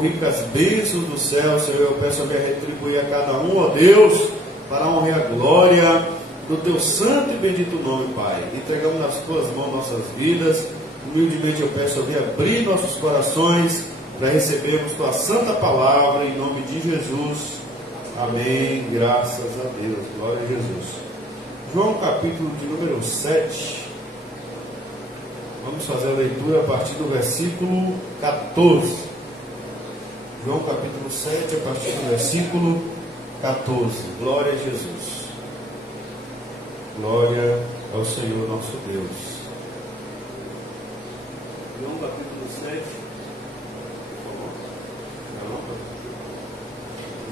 Ricas bênçãos do céu, Senhor, eu peço a retribuir a cada um, ó Deus, para a honra e a glória do teu santo e bendito nome, Pai. Entregamos nas tuas mãos nossas vidas, humildemente eu peço a abrir nossos corações para recebermos tua santa palavra, em nome de Jesus. Amém, graças a Deus, glória a Jesus. João capítulo de número 7, vamos fazer a leitura a partir do versículo 14. João capítulo 7, a partir do versículo 14. Glória a Jesus. Glória ao Senhor nosso Deus. João capítulo 7.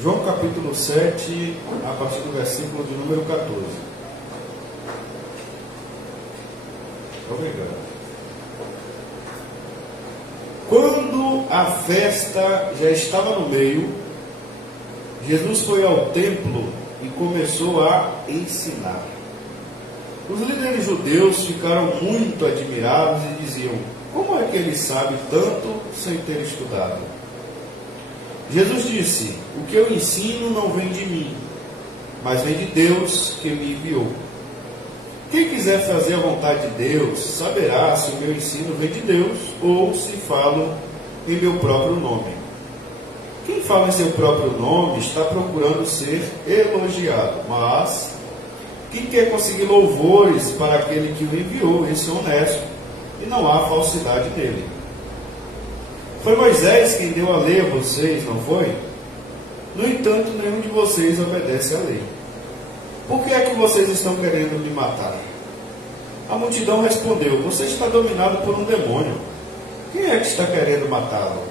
João capítulo 7, a partir do versículo de número 14. Obrigado. Quando a festa já estava no meio, Jesus foi ao templo e começou a ensinar. Os líderes judeus ficaram muito admirados e diziam: como é que ele sabe tanto sem ter estudado? Jesus disse: o que eu ensino não vem de mim, mas vem de Deus que me enviou. Quem quiser fazer a vontade de Deus, saberá se o meu ensino vem de Deus ou se falo em meu próprio nome. Quem fala em seu próprio nome está procurando ser elogiado, mas quem quer conseguir louvores para aquele que o enviou, esse é honesto, e não há falsidade nele. Foi Moisés quem deu a lei a vocês, não foi? No entanto, nenhum de vocês obedece à lei. Por que é que vocês estão querendo me matar? A multidão respondeu: você está dominado por um demônio. Quem é que está querendo matá-lo?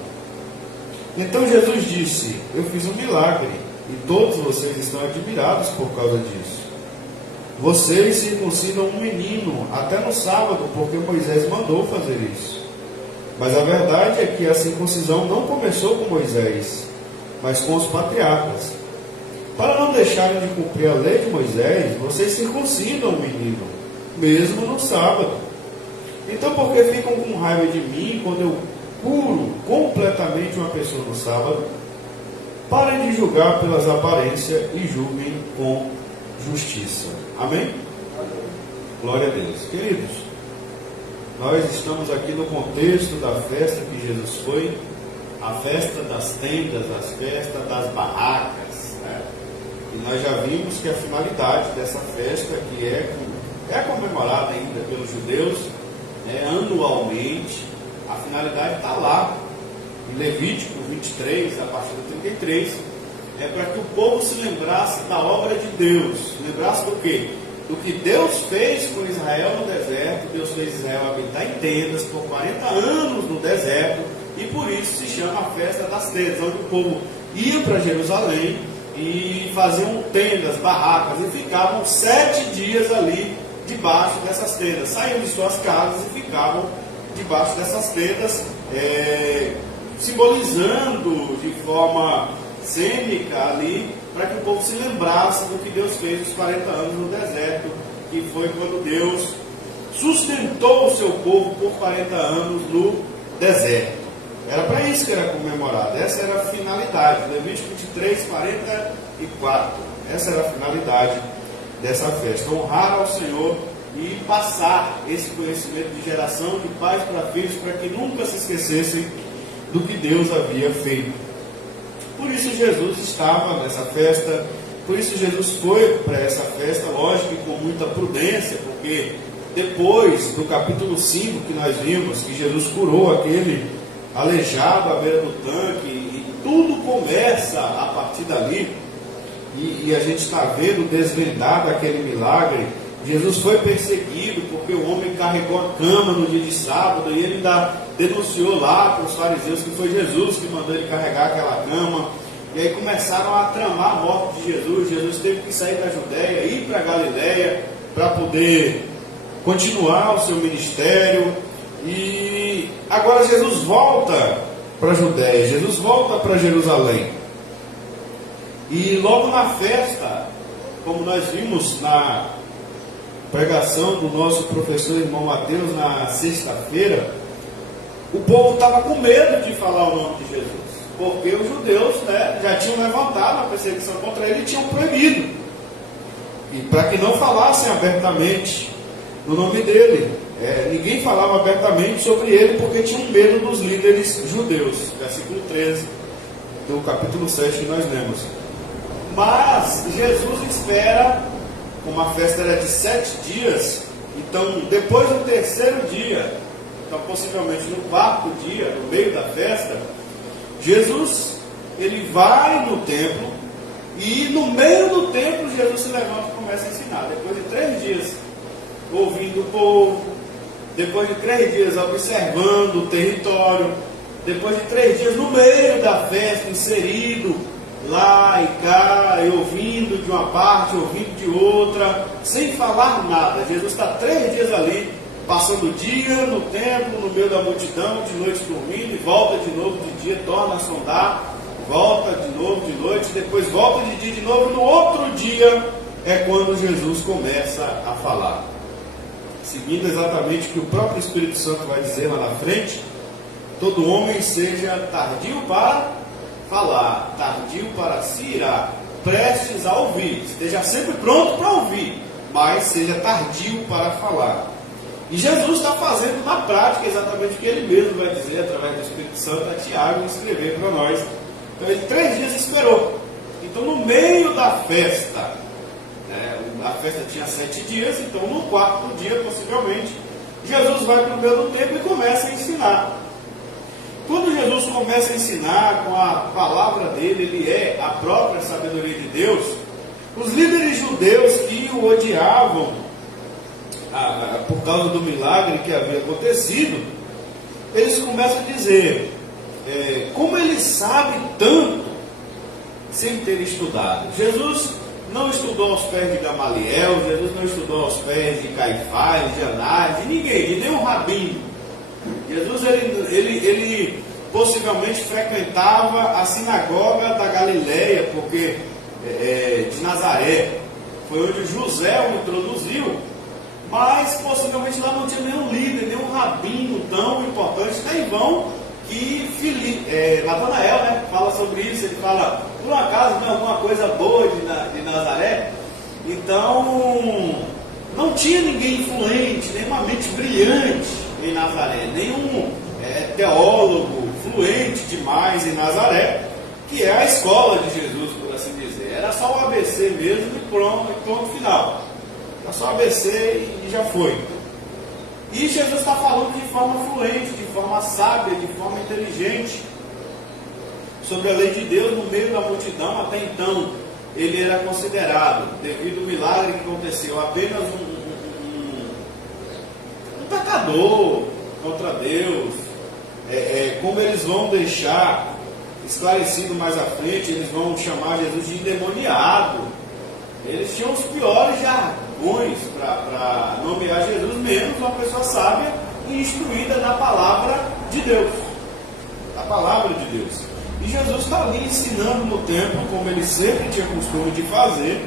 Então Jesus disse: eu fiz um milagre, e todos vocês estão admirados por causa disso. Vocês circuncidam um menino até no sábado, porque Moisés mandou fazer isso. Mas a verdade é que a circuncisão não começou com Moisés, mas com os patriarcas. Para não deixarem de cumprir a lei de Moisés, vocês circuncidam o menino, mesmo no sábado. Então, por que ficam com raiva de mim quando eu curo completamente uma pessoa no sábado? Parem de julgar pelas aparências e julguem com justiça. Amém? Glória a Deus. Queridos, nós estamos aqui no contexto da festa que Jesus foi, a festa das tendas, a festa das barracas, né? E nós já vimos que a finalidade dessa festa, que é comemorada ainda pelos judeus, anualmente, a finalidade está lá, em Levítico 23, a partir do 33, é para que o povo se lembrasse da obra de Deus. Lembrasse do quê? Do que Deus fez com Israel no deserto. Deus fez Israel habitar em tendas por 40 anos no deserto, e por isso se chama a festa das tendas, onde o povo ia para Jerusalém e faziam tendas, barracas, e ficavam 7 dias ali debaixo dessas tendas. Saíam de suas casas e ficavam debaixo dessas tendas, simbolizando de forma cênica ali, para que o povo se lembrasse do que Deus fez nos 40 anos no deserto, que foi quando Deus sustentou o seu povo por 40 anos no deserto. Era para isso que era comemorado, essa era a finalidade. Levítico 23, 44. Essa era a finalidade dessa festa: honrar ao Senhor e passar esse conhecimento de geração, de pais para filhos, para que nunca se esquecessem do que Deus havia feito. Por isso Jesus estava nessa festa, por isso Jesus foi para essa festa, lógico, com muita prudência, porque depois do capítulo 5 que nós vimos, que Jesus curou aquele aleijado à beira do tanque, e tudo começa a partir dali, e a gente está vendo desvendado aquele milagre. Jesus foi perseguido porque o homem carregou a cama no dia de sábado, e ele ainda denunciou lá para os fariseus que foi Jesus que mandou ele carregar aquela cama, e aí começaram a tramar a morte de Jesus. Jesus teve que sair da Judéia, ir para a Galiléia para poder continuar o seu ministério. E agora Jesus volta para a Judéia, Jesus volta para Jerusalém, e logo na festa, como nós vimos na pregação do nosso professor irmão Mateus na sexta-feira, o povo estava com medo de falar o nome de Jesus. porque os judeus, né, já tinham levantado a perseguição contra ele e tinham proibido, e para que não falassem abertamente no nome dele. Ninguém falava abertamente sobre ele porque tinham medo dos líderes judeus. Versículo 13 do capítulo 7 que nós lemos. Mas Jesus espera, como a festa era de 7 dias, então depois do terceiro dia, então possivelmente no quarto dia, no meio da festa, Jesus, ele vai no templo, e no meio do templo Jesus se levanta e começa a ensinar. Depois de 3 dias ouvindo o povo, depois de 3 dias observando o território, depois de 3 dias no meio da festa, inserido lá e cá, e ouvindo de uma parte, ouvindo de outra, sem falar nada. Jesus está 3 dias ali, passando o dia no templo, no meio da multidão, de noite dormindo, e volta de novo de dia, torna a sondar, volta de novo de noite, depois volta de dia de novo, e no outro dia é quando Jesus começa a falar, seguindo exatamente o que o próprio Espírito Santo vai dizer lá na frente: todo homem seja tardio para falar, tardio para se irar, prestes a ouvir, esteja sempre pronto para ouvir, mas seja tardio para falar. E Jesus está fazendo na prática exatamente o que ele mesmo vai dizer através do Espírito Santo a Tiago escrever para nós. Então ele 3 dias esperou. Então no meio da festa, a festa tinha 7 dias, então no quarto dia, possivelmente, Jesus vai para o meio do templo e começa a ensinar. Quando Jesus começa a ensinar com a palavra dele, ele é a própria sabedoria de Deus. Os líderes judeus que o odiavam por causa do milagre que havia acontecido, eles começam a dizer: como ele sabe tanto sem ter estudado? Jesus não estudou aos pés de Gamaliel, Jesus não estudou aos pés de Caifás, de Anás, de ninguém, de nenhum rabino. Jesus, ele possivelmente frequentava a sinagoga da Galileia, porque de Nazaré, foi onde José o introduziu, mas possivelmente lá não tinha nenhum líder, nenhum rabino tão importante. Tem vão que Natanael, fala sobre isso. Ele fala: por um acaso não é alguma coisa boa de Nazaré? Então não tinha ninguém influente, nenhuma mente brilhante em Nazaré, nenhum teólogo fluente demais em Nazaré, que é a escola de Jesus, por assim dizer. Era só o ABC mesmo e pronto, final. Era só o ABC e já foi. E Jesus está falando de forma fluente, de forma sábia, de forma inteligente, sobre a lei de Deus no meio da multidão. Até então, ele era considerado, devido ao milagre que aconteceu, apenas um pecador contra Deus. Como eles vão deixar esclarecido mais à frente, eles vão chamar Jesus de endemoniado. Eles tinham os piores jargões para nomear Jesus, menos uma pessoa sábia e instruída da palavra de Deus. Da palavra de Deus. E Jesus está ali ensinando no templo, como ele sempre tinha costume de fazer,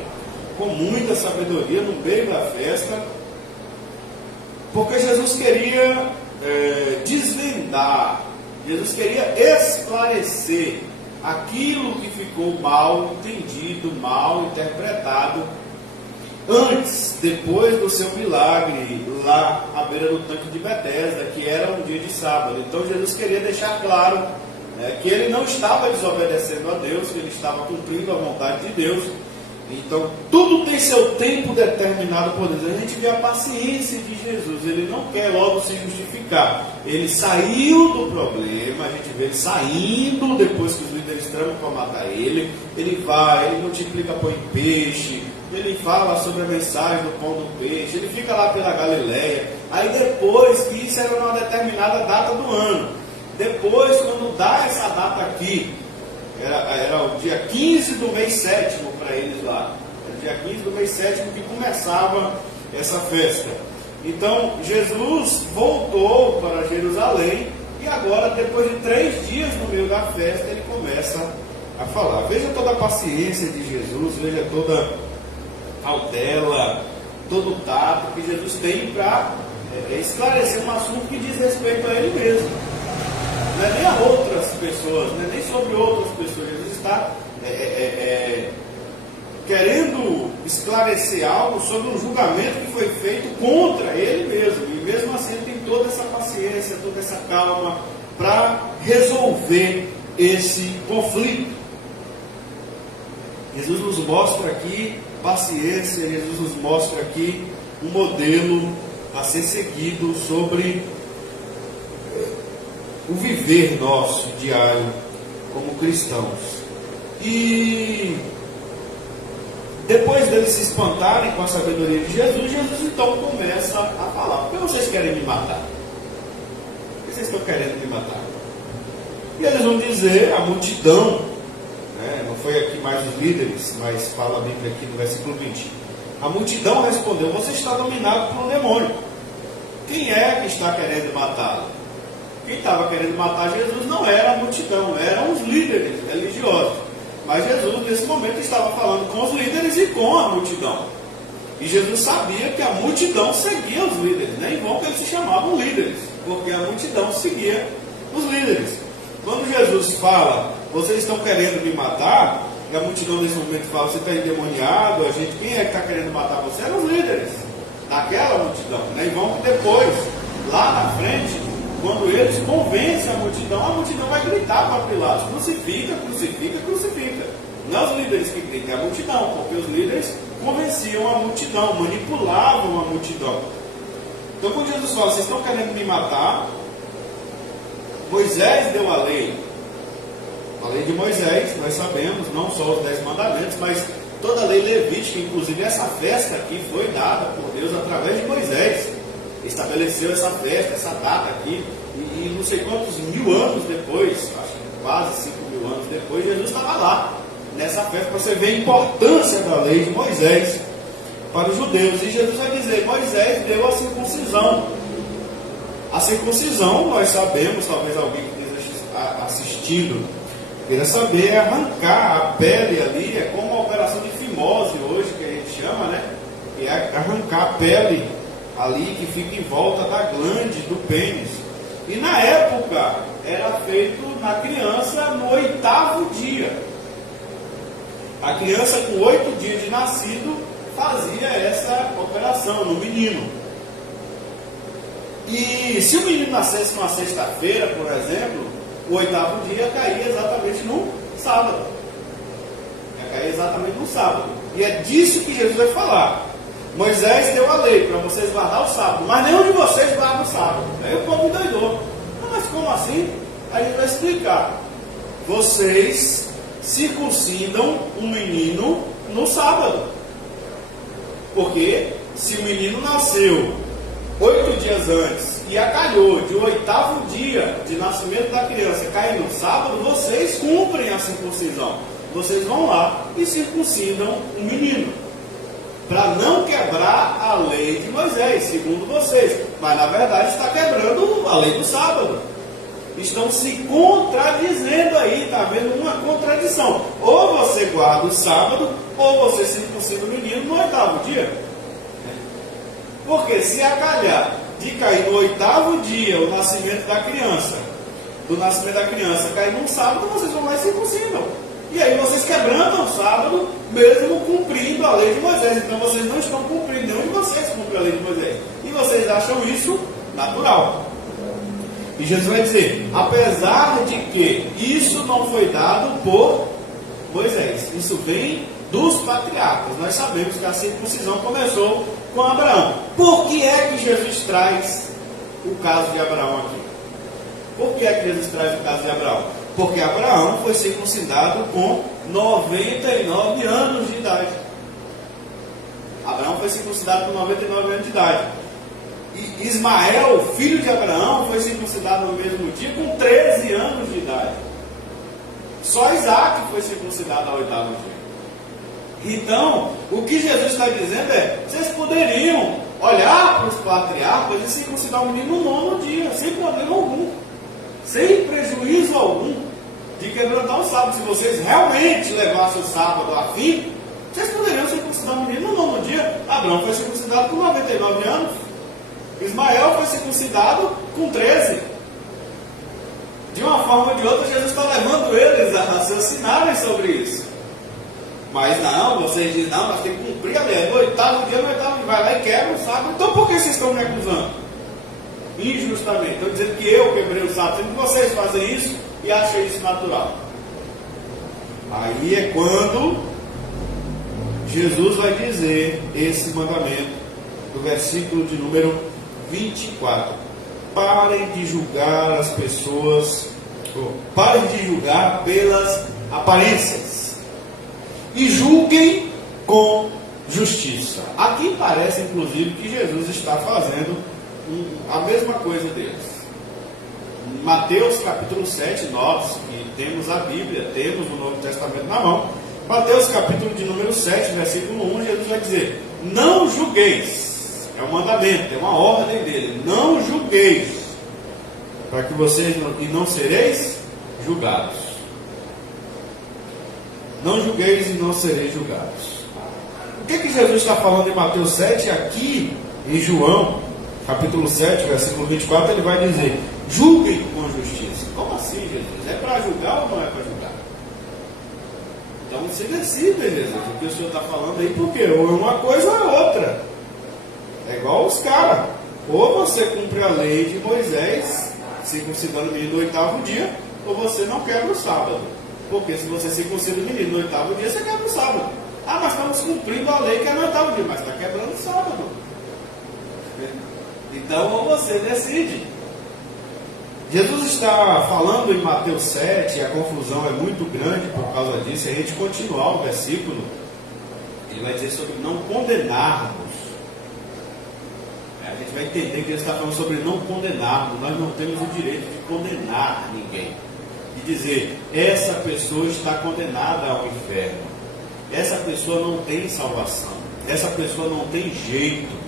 com muita sabedoria, no meio da festa, porque Jesus queria desvendar, Jesus queria esclarecer aquilo que ficou mal entendido, mal interpretado depois do seu milagre lá à beira do tanque de Betesda, que era um dia de sábado. Então Jesus queria deixar claro que ele não estava desobedecendo a Deus, que ele estava cumprindo a vontade de Deus. Então tudo tem seu tempo determinado por Deus. A gente vê a paciência de Jesus, ele não quer logo se justificar. Ele saiu do problema, a gente vê ele saindo depois que os líderes tramam para matar ele. Ele vai, ele multiplica pão e peixe, ele fala sobre a mensagem do pão do peixe, ele fica lá pela Galileia. Aí depois, que isso era uma determinada data do ano, depois quando dá essa data aqui, era o dia 15 do mês sétimo para eles lá. Era o dia 15 do mês sétimo que começava essa festa. Então Jesus voltou para Jerusalém e agora, depois de 3 dias no meio da festa, ele começa a falar. Veja toda a paciência de Jesus, veja toda a cautela, todo o tato que Jesus tem para esclarecer um assunto que diz respeito a ele mesmo. não é nem a outras pessoas, não é nem sobre outras pessoas. Jesus está querendo esclarecer algo sobre um julgamento que foi feito contra ele mesmo. E mesmo assim ele tem toda essa paciência, toda essa calma para resolver esse conflito. Jesus nos mostra aqui paciência, Jesus nos mostra aqui um modelo a ser seguido sobre o viver nosso diário como cristãos. E depois deles se espantarem com a sabedoria de Jesus, Jesus então começa a falar: por que vocês querem me matar? Por que vocês estão querendo me matar? E eles vão dizer, a multidão, né, não foi aqui mais os líderes, mas fala a Bíblia aqui no versículo 20. A multidão respondeu: você está dominado por um demônio. Quem é que está querendo matá-lo? Quem estava querendo matar Jesus não era a multidão, eram os líderes religiosos. Mas Jesus, nesse momento, estava falando com os líderes e com a multidão. E Jesus sabia que a multidão seguia os líderes, nem vão que eles se chamavam líderes, porque a multidão seguia os líderes. Quando Jesus fala: vocês estão querendo me matar, e a multidão nesse momento fala: você está endemoniado, quem é que está querendo matar você? Eram os líderes daquela multidão, né? E vão que depois, lá na frente, quando eles convencem a multidão vai gritar para Pilatos: crucifica, crucifica, crucifica. Não é os líderes que gritam, é a multidão, porque os líderes convenciam a multidão, manipulavam a multidão. Então quando Jesus fala: vocês estão querendo me matar, Moisés deu a lei. A lei de Moisés, nós sabemos, não só os 10 mandamentos, mas toda a lei levítica, inclusive essa festa aqui foi dada por Deus através de Moisés. Estabeleceu essa festa, essa data aqui, e não sei quantos mil anos depois, acho que quase 5.000 anos depois, Jesus estava lá, nessa festa, para você ver a importância da lei de Moisés para os judeus. E Jesus vai dizer: Moisés deu a circuncisão. A circuncisão, nós sabemos, talvez alguém que esteja assistindo queira saber, é arrancar a pele ali, é como a operação de fimose hoje, que a gente chama, né? É arrancar a pele ali que fica em volta da glande do pênis. E na época era feito na criança no 8º dia. A criança com 8 dias de nascido fazia essa operação no menino. E se o menino nascesse numa sexta-feira, por exemplo, o 8º dia caía exatamente no sábado. Caía exatamente no sábado. E é disso que Jesus vai falar. Moisés deu a lei para vocês guardar o sábado, mas nenhum de vocês guarda o sábado. Aí o povo doidou. Mas como assim? Aí ele vai explicar: vocês circuncidam um menino no sábado. Porque se o menino nasceu 8 dias antes e acalhou de 8º dia de nascimento da criança cair no sábado, vocês cumprem a circuncisão. Vocês vão lá e circuncidam um menino, para não quebrar a lei de Moisés, segundo vocês. Mas na verdade está quebrando a lei do sábado. Estão se contradizendo aí, está havendo uma contradição. Ou você guarda o sábado, ou você circuncida o menino no 8º dia. Porque se acalhar de cair no 8º dia o nascimento da criança, do nascimento da criança cair num sábado, vocês vão lá e circuncidam. E aí vocês quebrantam o sábado, mesmo cumprindo a lei de Moisés. Então vocês não estão cumprindo, nenhum de vocês cumpre a lei de Moisés. E vocês acham isso natural. E Jesus vai dizer: apesar de que isso não foi dado por Moisés, isso vem dos patriarcas. Nós sabemos que a circuncisão começou com Abraão. Por que é que Jesus traz o caso de Abraão aqui? Por que é que Jesus traz o caso de Abraão? Porque Abraão foi circuncidado com 99 anos de idade. Abraão foi circuncidado com 99 anos de idade. E Ismael, filho de Abraão, foi circuncidado no mesmo dia com 13 anos de idade. Só Isaac foi circuncidado ao 8º dia. Então, o que Jesus está dizendo é: vocês poderiam olhar para os patriarcas e circuncidar o menino no 9º dia, sem problema algum, sem prejuízo algum de quebrantar o sábado. Se vocês realmente levassem o sábado a fim, vocês poderiam circuncidar o menino no 9º dia. Abraão foi circuncidado com 99 anos. Ismael foi circuncidado com 13. De uma forma ou de outra, Jesus está levando eles a raciocinarem sobre isso. Mas não, vocês dizem, não, nós temos que cumprir a lei. No oitavo dia, vai lá e quebra o sábado. Então por que vocês estão me acusando? Injustamente. Estão dizendo que eu quebrei o sábado, sendo que vocês fazem isso e acham isso natural. Aí é quando Jesus vai dizer esse mandamento, do versículo de número 24. Parem de julgar as pessoas, parem de julgar pelas aparências e julguem com justiça. Aqui parece, inclusive, que Jesus está fazendo a mesma coisa deles. Mateus capítulo 7, nós que temos a Bíblia, temos o Novo Testamento na mão. Mateus capítulo de número 7, versículo 1, Jesus vai dizer: não julgueis. É um mandamento, é uma ordem dele. Não julgueis, para que vocês não sereis julgados. Não julgueis e não sereis julgados. O que Jesus está falando em Mateus 7? Aqui em João capítulo 7, versículo 24, ele vai dizer: julguem com justiça. Como assim, Jesus? É para julgar ou não é para julgar? Então você decide, Jesus, o que o Senhor está falando aí, porque ou é uma coisa ou é outra. É igual os caras. Ou você cumpre a lei de Moisés, circuncidando o menino no oitavo dia, ou você não quebra o sábado. Porque se você circuncida o menino no oitavo dia, você quebra o sábado. Ah, mas estamos cumprindo a lei que é no oitavo dia, mas está quebrando o sábado. Então, ou você decide. Jesus está falando em Mateus 7, e a confusão é muito grande por causa disso. Se a gente continuar o versículo, ele vai dizer sobre não condenarmos. A gente vai entender que ele está falando sobre não condenarmos. Nós não temos o direito de condenar ninguém, de dizer, essa pessoa está condenada ao inferno, essa pessoa não tem salvação, essa pessoa não tem jeito.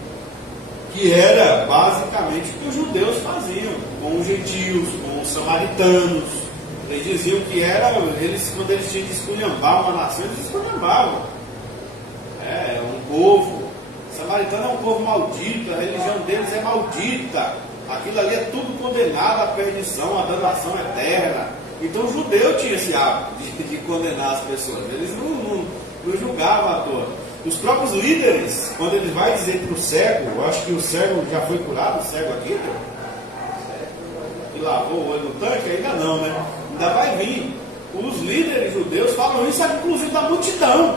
Que era basicamente o que os judeus faziam com os gentios, com os samaritanos. Eles diziam que quando eles tinham de esculhambar uma nação, eles esculhambavam. É um povo. O samaritano é um povo maldito, a religião deles é maldita. Aquilo ali é tudo condenado à perdição, à danação eterna. Então o judeu tinha esse hábito de condenar as pessoas. Eles não julgavam à toa. Os próprios líderes, quando ele vai dizer para o cego, eu acho que o cego já foi curado, o cego aqui, e lavou o olho no tanque, ainda não, né? Ainda vai vir. Os líderes judeus falam isso, inclusive da multidão.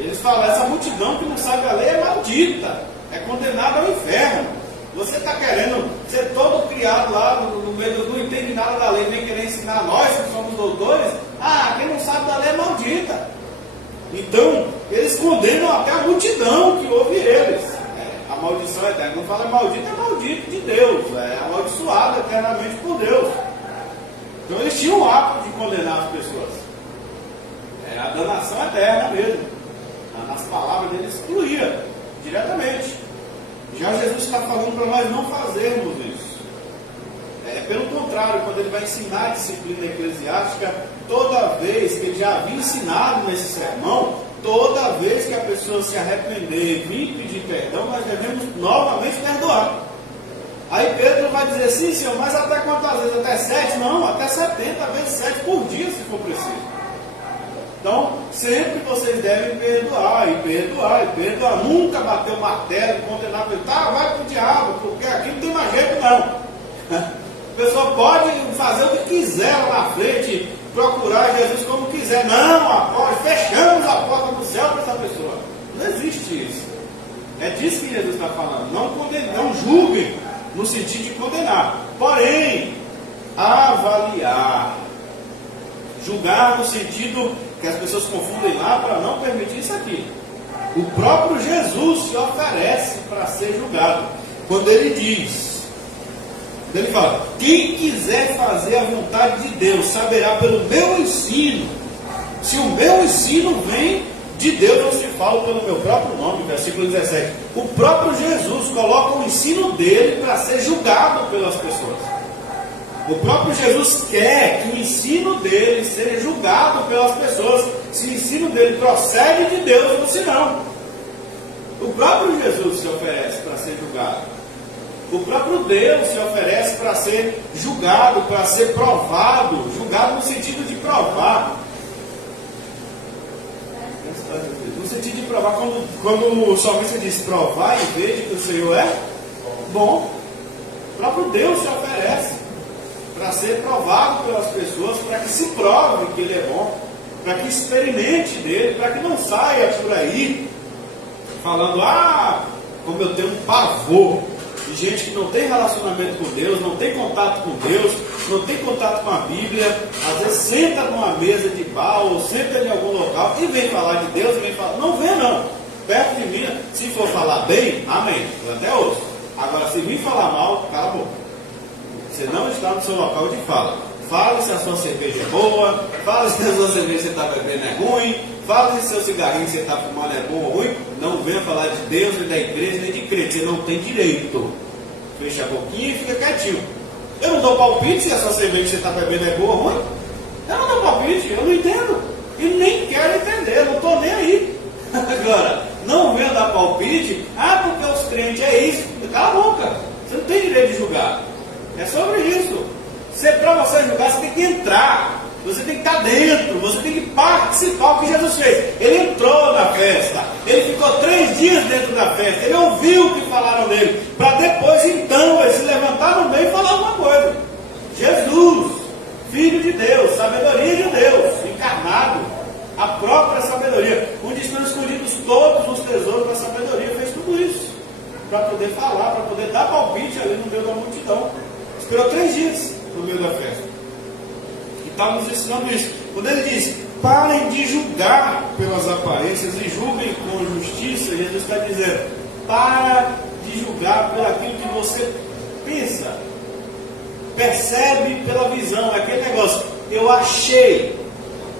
Eles falam, essa multidão que não sabe a lei é maldita, é condenada ao inferno. Você está querendo ser todo criado lá no meio, não entende nada da lei, vem querer ensinar nós que somos doutores. Ah, quem não sabe da lei é maldita. Então, eles condenam até a multidão que ouve eles. A maldição eterna. Não fala maldito, é maldito de Deus. É amaldiçoado eternamente por Deus. Então, eles tinham o hábito de condenar as pessoas. É a danação eterna mesmo. Nas palavras deles, excluía diretamente. Já Jesus está falando para nós não fazermos isso. Pelo contrário, quando ele vai ensinar a disciplina eclesiástica, toda vez que ele já havia ensinado nesse sermão, toda vez que a pessoa se arrepender e vir pedir perdão, nós devemos novamente perdoar. Aí Pedro vai dizer, sim, Senhor, mas até quantas vezes? Até 7? Não, até 70 vezes 7 por dia, se for preciso. Então, sempre vocês devem perdoar, e perdoar, e perdoar. Nunca bater o martelo, condenar, tá, vai pro diabo, porque aqui não tem mais jeito não. A pessoa pode fazer o que quiser lá na frente, procurar Jesus como quiser. Não, fechamos a porta do céu para essa pessoa. Não existe isso. É disso que Jesus está falando. Não julguem no sentido de condenar. Porém, avaliar. Julgar no sentido que as pessoas confundem lá para não permitir isso aqui. O próprio Jesus se oferece para ser julgado. Quando ele diz... Ele fala, quem quiser fazer a vontade de Deus, saberá pelo meu ensino. Se o meu ensino vem de Deus, eu se falo pelo meu próprio nome, versículo 17. O próprio Jesus coloca o ensino dele para ser julgado pelas pessoas. O próprio Jesus quer que o ensino dele seja julgado pelas pessoas, se o ensino dele procede de Deus ou se não. O próprio Jesus se oferece para ser julgado. O próprio Deus se oferece para ser julgado, para ser provado, julgado no sentido de provar. No sentido de provar, quando o salmista diz provar e veja que o Senhor é bom, o próprio Deus se oferece para ser provado pelas pessoas, para que se prove que Ele é bom, para que experimente dele, para que não saia por aí falando, como eu tenho um pavor de gente que não tem relacionamento com Deus, não tem contato com Deus, não tem contato com a Bíblia, às vezes senta numa mesa de bar ou senta em algum local e vem falar de Deus, vem falar, não vem não, perto de mim, se for falar bem, amém, eu até ouço. Agora, se vir falar mal, cala a boca. Você não está no seu local de fala. Fale se a sua cerveja é boa, fale se a sua cerveja que você está bebendo é ruim, fale se o seu cigarrinho que você está fumando é bom ou ruim. Não venha falar de Deus, nem da igreja, nem de crente. Você não tem direito. Fecha a boquinha e fica quietinho. Eu não dou palpite se a sua cerveja que você está bebendo é boa ou ruim. Eu não dou palpite, eu não entendo. E nem quero entender, eu não estou nem aí. Agora, não venha dar palpite, porque os crentes é isso. Cala a boca. Você não tem direito de julgar. É sobre isso. Para você julgar, você tem que entrar. Você tem que estar dentro. Você tem que participar do que Jesus fez. Ele entrou na festa. Ele ficou 3 dias dentro da festa. Ele ouviu o que falaram dele. Para depois, então, ele se levantar no meio e falar alguma coisa. Jesus, Filho de Deus, sabedoria de Deus, encarnado, a própria sabedoria, onde estão escondidos todos os tesouros da sabedoria, fez tudo isso. Para poder falar, para poder dar palpite ali no meio da multidão. Esperou 3 dias no meio da festa. E está nos ensinando isso. Quando ele diz, parem de julgar pelas aparências e julguem com justiça, Jesus está dizendo, para de julgar por aquilo que você pensa, percebe pela visão, aquele negócio, eu achei,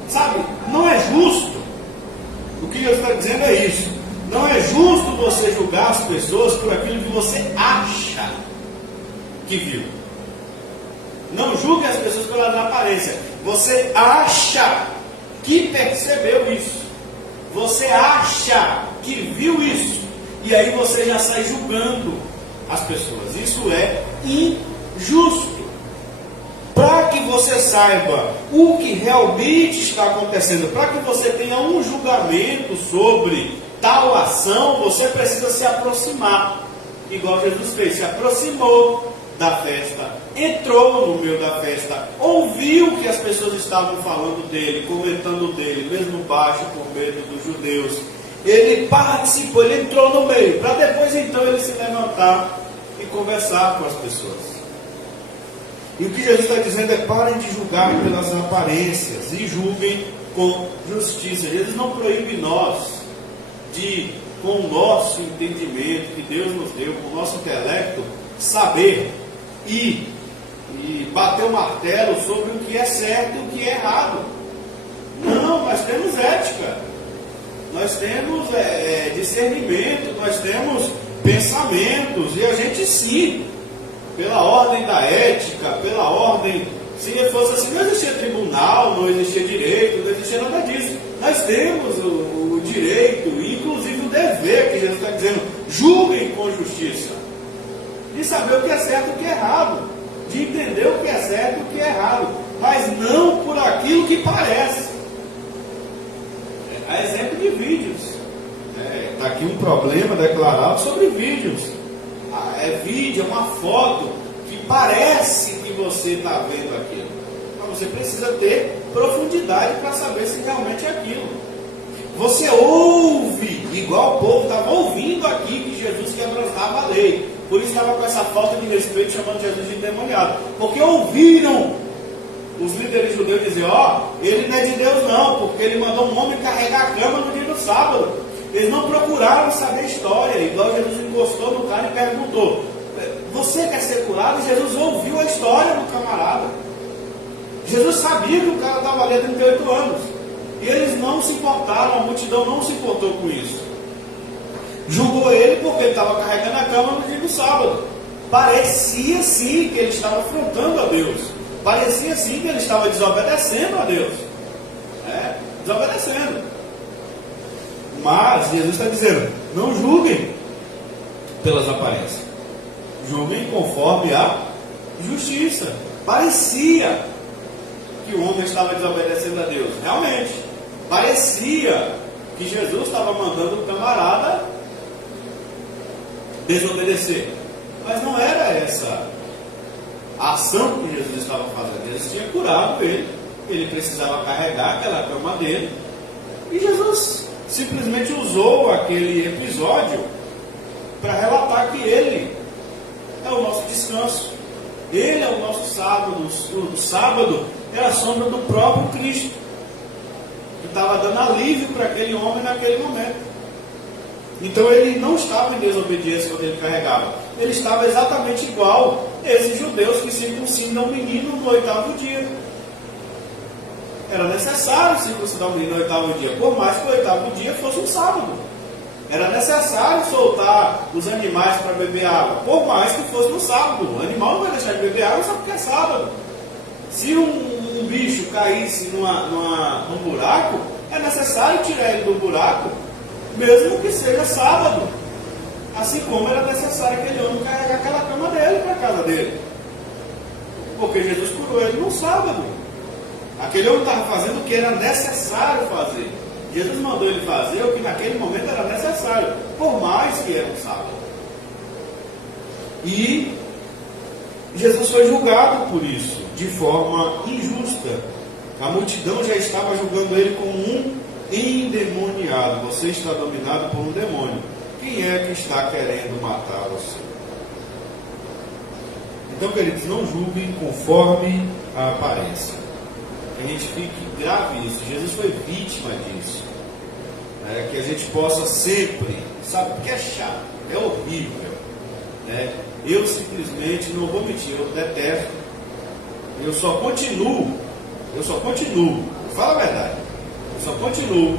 sabe, não é justo. O que Jesus está dizendo é isso. Não é justo você julgar as pessoas por aquilo que você acha que viu. Não julgue as pessoas pela aparência. Você acha que percebeu isso. Você acha que viu isso. E aí você já sai julgando as pessoas. Isso é injusto. Para que você saiba o que realmente está acontecendo, para que você tenha um julgamento sobre tal ação, você precisa se aproximar. Igual Jesus fez, se aproximou da festa, entrou no meio da festa, ouviu o que as pessoas estavam falando dele, comentando dele, mesmo baixo por medo dos judeus. Ele participou, ele entrou no meio, para depois então ele se levantar e conversar com as pessoas. E o que Jesus está dizendo é, parem de julgar pelas aparências e julguem com justiça. Jesus não proíbe nós de, com o nosso entendimento que Deus nos deu, com o nosso intelecto, saber e bater o martelo sobre o que é certo e o que é errado. Não, nós temos ética, nós temos discernimento, nós temos pensamentos, e a gente sim, pela ordem da ética, pela ordem, se fosse assim, não existia tribunal, não existia direito, não existia nada disso. Nós temos o direito, inclusive o dever, que Jesus está dizendo, julguem com justiça, de saber o que é certo e o que é errado, de entender o que é certo e o que é errado, mas não por aquilo que parece. A exemplo de vídeos. Está aqui um problema declarado sobre vídeos. Vídeo, é uma foto que parece que você está vendo aquilo. Mas você precisa ter profundidade para saber se realmente é aquilo. Você ouve, igual o povo estava ouvindo aqui que Jesus quebrantava a lei. Por isso estava com essa falta de respeito, chamando Jesus de endemoniado. Porque ouviram os líderes judeus dizer, ele não é de Deus não, porque ele mandou um homem carregar a cama no dia do sábado. Eles não procuraram saber a história, igual Jesus encostou no cara e perguntou, você quer ser curado? E Jesus ouviu a história do camarada. Jesus sabia que o cara estava ali há 38 anos. E eles não se importaram, a multidão não se importou com isso. Julgou ele porque ele estava carregando a cama no dia do sábado. Parecia sim que ele estava afrontando a Deus. Parecia sim que ele estava desobedecendo a Deus. Desobedecendo. Mas Jesus está dizendo, não julguem pelas aparências. julguem conforme a justiça. Parecia que o homem estava desobedecendo a Deus. Realmente, parecia que Jesus estava mandando o camarada desobedecer. Mas não era essa a ação que Jesus estava fazendo. Jesus tinha curado ele precisava carregar aquela cama dele, e Jesus simplesmente usou aquele episódio para relatar que Ele é o nosso descanso, Ele é o nosso sábado. O sábado é a sombra do próprio Cristo, que estava dando alívio para aquele homem naquele momento. Então ele não estava em desobediência quando ele carregava, ele estava exatamente igual a esses judeus que circuncidam o menino no 8º dia. Era necessário circuncidar o menino no 8º dia, por mais que o 8º dia fosse um sábado. Era necessário soltar os animais para beber água, por mais que fosse no sábado. O animal não vai deixar de beber água só porque é sábado. Se um bicho caísse num buraco, é necessário tirar ele do buraco, mesmo que seja sábado. Assim como era necessário aquele homem carregar aquela cama dele para a casa dele, porque Jesus curou ele no sábado. Aquele homem estava fazendo o que era necessário fazer. Jesus mandou ele fazer o que naquele momento era necessário, por mais que era um sábado. E Jesus foi julgado por isso, de forma injusta. A multidão já estava julgando ele como um endemoniado. Você está dominado por um demônio. Quem é que está querendo matar você? Então, queridos, não julguem conforme a aparência. Que a gente fique grave isso. Jesus foi vítima disso. Que a gente possa sempre, sabe, porque é chato, é horrível. Eu simplesmente, não vou mentir, eu detesto. Eu só continuo, fala a verdade, eu só continuo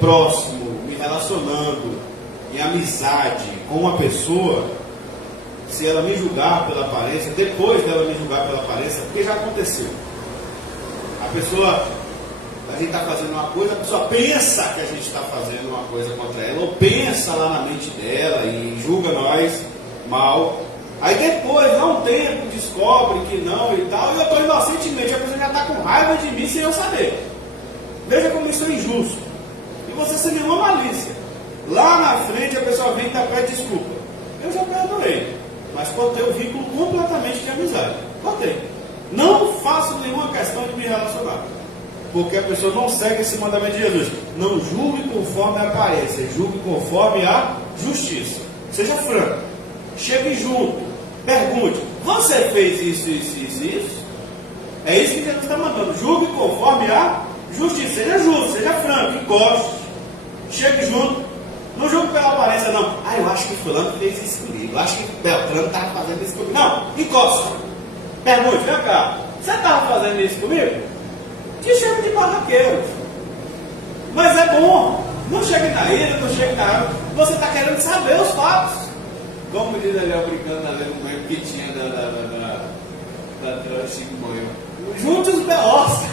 próximo, me relacionando em amizade com uma pessoa, se ela me julgar pela aparência, depois dela me julgar pela aparência, porque já aconteceu. A gente está fazendo uma coisa, a pessoa pensa que a gente está fazendo uma coisa contra ela, ou pensa lá na mente dela e julga nós mal. Aí depois, há um tempo, descobre que não e tal, e eu estou inocentemente, a pessoa já está com raiva de mim sem eu saber. Veja como isso é injusto. E você sem nenhuma malícia. Lá na frente a pessoa vem e pede desculpa. Eu já perdoei, mas cortei o vínculo completamente de amizade. Cortei. Não faço nenhuma questão de me relacionar, porque a pessoa não segue esse mandamento de Jesus. Não julgue conforme a aparência, julgue conforme a justiça. Seja franco, chegue junto, pergunte: você fez isso, isso, isso, isso? É isso que Jesus está mandando. Julgue conforme a justiça. Seja justo, seja franco, encoste, chegue junto. Não julgue pela aparência, não. Eu acho que fulano fez isso comigo, eu acho que Beltrano estava fazendo isso comigo. Não, encoste. Pergunte: vem cá, você estava fazendo isso comigo? Te chama de barraqueiro. Mas é bom. Não chegue na ira, não chegue na água. Você está querendo saber os fatos. Como diz ali, brincando ali no meio que tinha da Chico Moio. Junte os B.O.s.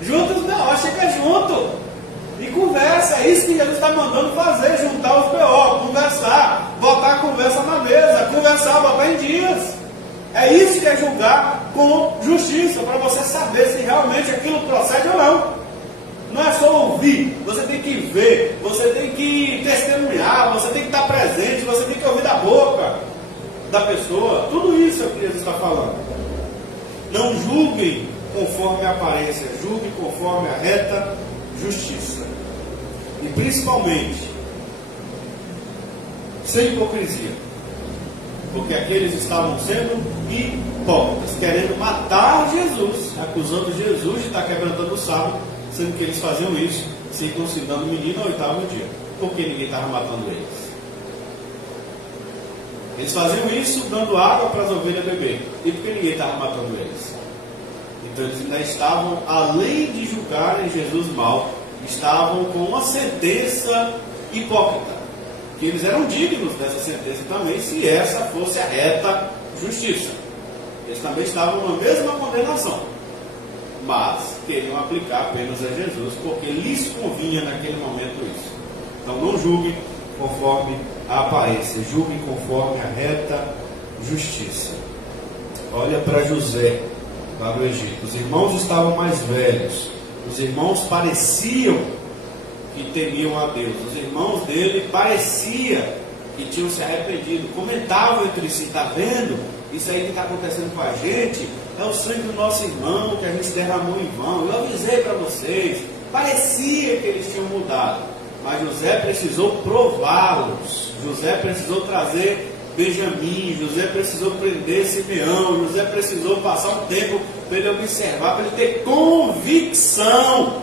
Junte os B.O.s, chega junto. E conversa. É isso que Jesus está mandando fazer: juntar os B.O., conversar, botar a conversa na mesa, conversar, botar em dias. É isso que é julgar com justiça, para você saber se realmente aquilo procede ou não. Não é só ouvir, você tem que ver, você tem que testemunhar, você tem que estar presente, você tem que ouvir da boca da pessoa. Tudo isso é o que Jesus está falando. Não julguem conforme a aparência, julguem conforme a reta justiça. E principalmente, sem hipocrisia. Porque aqueles estavam sendo hipócritas, querendo matar Jesus, acusando Jesus de estar quebrantando o sábado, sendo que eles faziam isso circuncidando o menino ao 8º dia. Por que ninguém estava matando eles? Eles faziam isso dando água para as ovelhas beber. E por que ninguém estava matando eles? Então eles ainda estavam, além de julgarem Jesus mal, estavam com uma sentença hipócrita. Que eles eram dignos dessa sentença também, se essa fosse a reta justiça. Eles também estavam na mesma condenação, mas queriam aplicar apenas a Jesus, porque lhes convinha naquele momento isso. Então não julguem conforme a aparência, julgue conforme a reta justiça. Olha para José, lá no Egito. Os irmãos estavam mais velhos. Os irmãos pareciam que temiam a Deus. Os irmãos dele parecia que tinham se arrependido. Comentavam entre si: está vendo? Isso aí que está acontecendo com a gente é o sangue do nosso irmão que a gente derramou em vão. Eu avisei para vocês. Parecia que eles tinham mudado, mas José precisou prová-los. José precisou trazer Benjamim, José precisou prender Simeão, José precisou passar um tempo para ele observar, para ele ter convicção.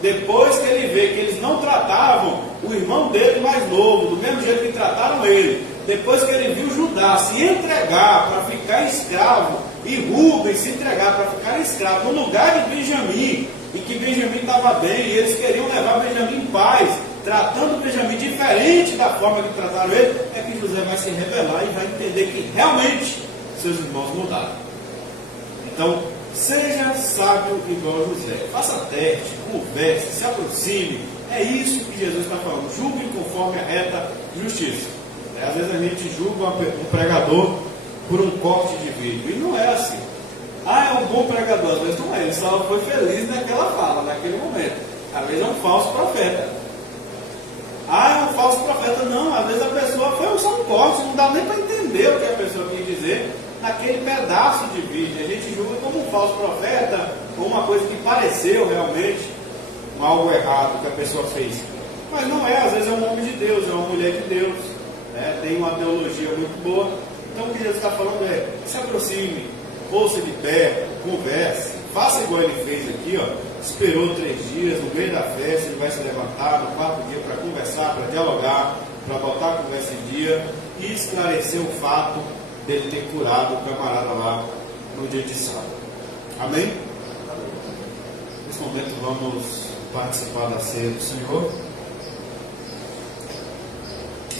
Depois que ele vê que eles não tratavam o irmão dele mais novo do mesmo jeito que trataram ele, depois que ele viu Judá se entregar para ficar escravo e Rubens se entregar para ficar escravo no lugar de Benjamim, e que Benjamim estava bem, e eles queriam levar Benjamim em paz, tratando Benjamim diferente da forma que trataram ele, é que José vai se rebelar e vai entender que realmente seus irmãos mudaram. Então, seja sábio igual a José. Faça teste, converse, se aproxime. É isso que Jesus está falando. Julgue conforme a reta justiça. Às vezes a gente julga um pregador por um corte de vídeo. E não é assim. É um bom pregador. Às vezes não é. Ele só foi feliz naquela fala, naquele momento. Às vezes é um falso profeta. É um falso profeta. Não, às vezes a pessoa foi só um corte. Não dá nem para entender o que a pessoa quis dizer naquele pedaço de vídeo. A gente julga como um falso profeta, ou uma coisa que pareceu realmente algo errado que a pessoa fez. Mas não é, às vezes é um homem de Deus, é uma mulher de Deus, né? Tem uma teologia muito boa. Então o que Jesus está falando é: se aproxime, ouça de perto, converse, faça igual ele fez aqui, ó. Esperou 3 dias, no meio da festa ele vai se levantar no 4º dia para conversar, para dialogar, para botar a conversa em dia e esclarecer o fato dele ter curado o camarada lá no dia de sábado. Amém? Nesse momento vamos participar da ceia do Senhor,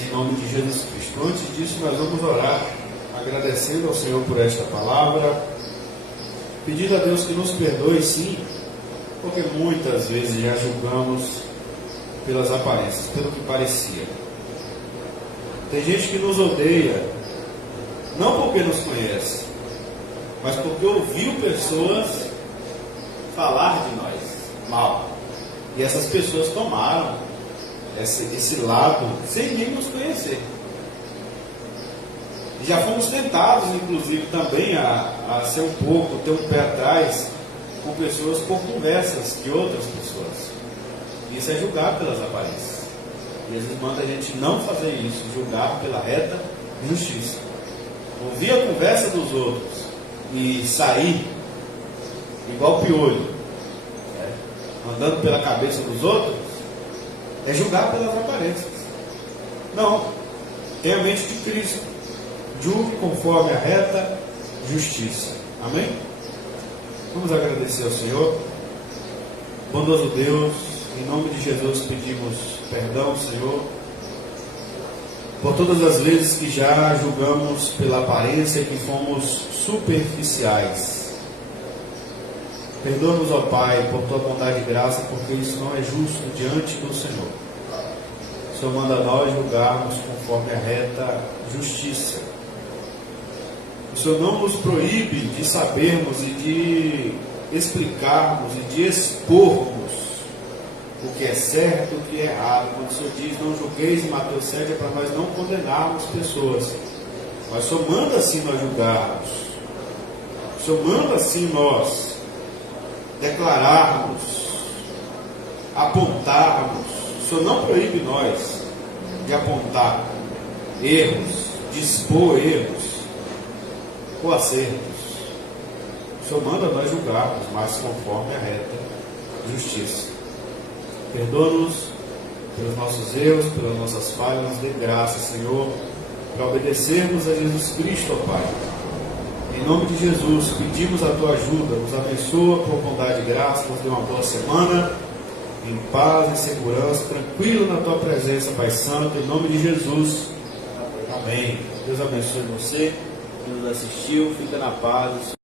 em nome de Jesus Cristo. Antes disso, nós vamos orar, agradecendo ao Senhor por esta palavra, pedindo a Deus que nos perdoe, sim, porque muitas vezes já julgamos pelas aparências, pelo que parecia. Tem gente que nos odeia, não porque nos conhece, mas porque ouviu pessoas falar de nós mal. E essas pessoas tomaram esse lado sem nem nos conhecer. E já fomos tentados, inclusive, também a ser um pouco, ter um pé atrás com pessoas por conversas de outras pessoas. Isso é julgar pelas aparências. E Jesus manda a gente não fazer isso, julgar pela reta justiça. Ouvir a conversa dos outros e sair igual piolho, né, andando pela cabeça dos outros, é julgar pelas aparências. Não, tenha a mente de Cristo. Julgue conforme a reta justiça. Amém? Vamos agradecer ao Senhor. Bondoso Deus, em nome de Jesus pedimos perdão, Senhor, por todas as vezes que já julgamos pela aparência, que fomos superficiais. Perdoa-nos, ó Pai, por tua bondade e graça, porque isso não é justo diante do Senhor. O Senhor manda nós julgarmos conforme a reta justiça. O Senhor não nos proíbe de sabermos e de explicarmos e de expormos o que é certo e o que é errado. Quando o Senhor diz: não julgueis, em Mateus 7, é para nós não condenarmos pessoas. Mas o Senhor manda assim nós julgarmos. O Senhor manda assim nós declararmos, apontarmos. O Senhor não proíbe nós de apontar erros, de expor erros ou acertos. O Senhor manda nós julgarmos, mas conforme a reta justiça. Perdoa-nos pelos nossos erros, pelas nossas falhas, nos dê graça, Senhor, para obedecermos a Jesus Cristo, ó Pai. Em nome de Jesus, pedimos a Tua ajuda, nos abençoa por bondade e graça, nos dê uma boa semana, em paz e segurança, tranquilo na Tua presença, Pai Santo, em nome de Jesus. Amém. Deus abençoe você que nos assistiu, fica na paz.